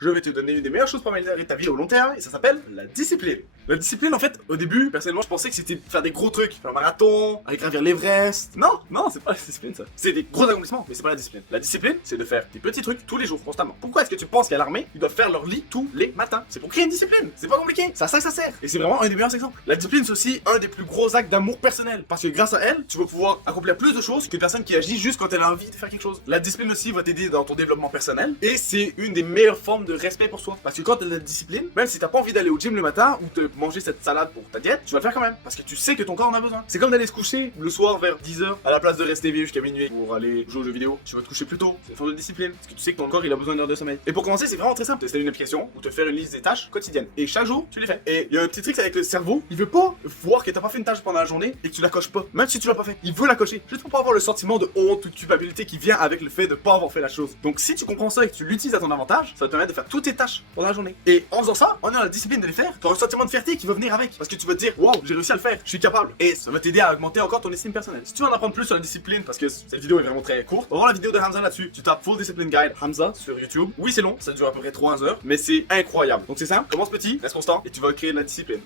je vais te donner une des meilleures choses pour améliorer ta vie au long terme et ça s'appelle la discipline. La discipline, en fait, au début, personnellement, je pensais que c'était faire des gros trucs, faire un marathon, aller gravir l'Everest. Non, non, c'est pas la discipline ça. C'est des gros accomplissements, mais c'est pas la discipline. La discipline, c'est de faire des petits trucs tous les jours, constamment. Pourquoi est-ce que tu penses qu'à l'armée, ils doivent faire leur lit tous les matins? C'est pour créer une discipline. C'est pas compliqué. C'est à ça que ça sert. Et c'est vraiment un des meilleurs exemples. La discipline, c'est aussi un des plus gros actes d'amour personnel. Parce que grâce à elle, tu vas pouvoir accomplir plus de choses qu'une personne qui agit juste quand elle a envie de faire quelque chose. La discipline aussi va t'aider dans ton développement personnel. Et c'est une des meilleures formes de respect pour soi. Parce que quand t'as de la discipline, même si t'as pas envie d'aller au gym le matin ou de manger cette salade pour ta diète, tu vas le faire quand même. Parce que tu sais que ton corps en a besoin. C'est comme d'aller se coucher le soir vers 10h à la place de rester éveillé jusqu'à minuit pour aller jouer aux jeux vidéo. Tu vas te coucher plus tôt. C'est une forme de discipline. Parce que tu sais que ton corps il a besoin d'heures de sommeil. Et pour commencer, c'est vraiment très simple. Tester une application ou te faire une liste des tâches quotidiennes. Et chaque jour, tu les fais. Et il y a un petit trick avec le cerveau. Il veut pas voir que t'as pas fait une tâche pendant la journée et que tu la coches pas. Même si tu l'as pas fait. Il veut la cocher. Juste pour pas avoir le sentiment de honte ou de culpabilité qui vient avec le fait de pas avoir fait la chose. Donc si tu comprends ça et que tu l'utilises à ton avantage, ça va te permettre de faire toutes tes tâches pendant la journée. Et en faisant ça, en ayant la discipline de les faire, t'auras un sentiment de fierté qui va venir avec. Parce que tu vas te dire, wow, j'ai réussi à le faire, je suis capable. Et ça va t'aider à augmenter encore ton estime personnelle. Si tu veux en apprendre plus sur la discipline, parce que cette vidéo est vraiment très courte, va voir la vidéo de Hamza là-dessus. Tu tapes Full Discipline Guide Hamza sur YouTube. Oui, c'est long, ça dure à peu près 3 heures, mais c'est incroyable. Donc c'est simple, commence petit, reste constant et tu vas créer de la discipline.